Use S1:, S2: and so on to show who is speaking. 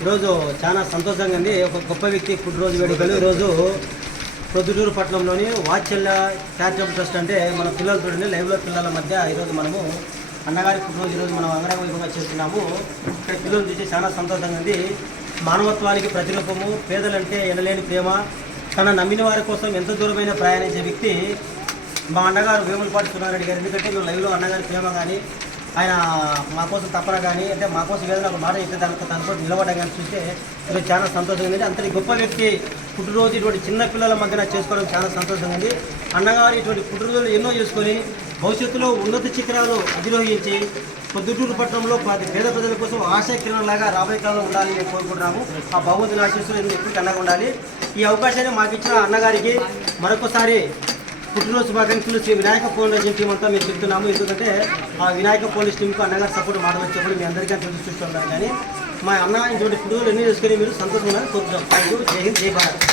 S1: ఈరోజు చాలా సంతోషంగా ఉంది. ఒక గొప్ప వ్యక్తి పుట్టినరోజు వేడుకలు. ఈరోజు ప్రొద్దుటూరు పట్టణంలోని వాత్సల్య చారిటబుల్ ట్రస్ట్ అంటే మన పిల్లలతో చూడండి లైవ్లో పిల్లల మధ్య ఈరోజు మనము అన్నగారి పుట్టినరోజు ఈరోజు మనం అంగరంగ వైభవంగా చేస్తున్నాము. ఇక్కడ పిల్లలు చూసి చాలా సంతోషంగా ఉంది. మానవత్వానికి ప్రతిరూపము పేదలంటే ఎనలేని ప్రేమ తన నమ్మిన వారి కోసం ఎంత దూరమైన ప్రయాణించే వ్యక్తి మా అన్నగారు వేములపాటి సునారెడ్డి గారు. ఎందుకంటే మేము లైవ్లో అన్నగారి ప్రేమ కానీ ఆయన మా కోసం తప్పన కానీ అంటే మా కోసం ఏదైనా ఒక మాట చెప్తే దానికి తన కోసం నిలబడడం కానీ చూస్తే ఇది చాలా సంతోషంగా ఉంది. అంతటి గొప్ప వ్యక్తి పుట్టినరోజు ఇటువంటి చిన్న పిల్లల మధ్యన చేసుకోవడం చాలా సంతోషంగా ఉంది. అన్నగారు ఇటువంటి పుట్టినరోజులు ఎన్నో చేసుకొని భవిష్యత్తులో ఉన్నత చిత్రాలు అధిరోహించి పొద్దుటూరు పట్టణంలో పది పేద ప్రజల కోసం ఆశయ కిరణంలాగా రాబోయే కాలంలో ఉండాలని మేము కోరుకుంటున్నాము. ఆ భగవంతుని ఆశీస్సులు ఎప్పుడు కన్నగా ఉండాలి. ఈ అవకాశాన్ని మాకు ఇచ్చిన అన్నగారికి మరొకసారి పుట్టినరోజు శుభాకాంక్షలు. శ్రీ వినాయక పోలీస్ టీం అంతా మేము చెప్తున్నాము. ఎందుకంటే ఆ వినాయక పోలీస్ టీంకు అన్నగారు సపోర్ట్ మాట మాట్లాడేటప్పుడు మీ అందరికీ తెలుసు చూస్తున్నాం కానీ మా అన్న ఇటువంటి పుట్టుకలు ఎన్ని చేసుకుని మీరు సంతోషంగా కోరుతున్నాం థ్యాంక్ యూ జై హింద్ జై భారత్.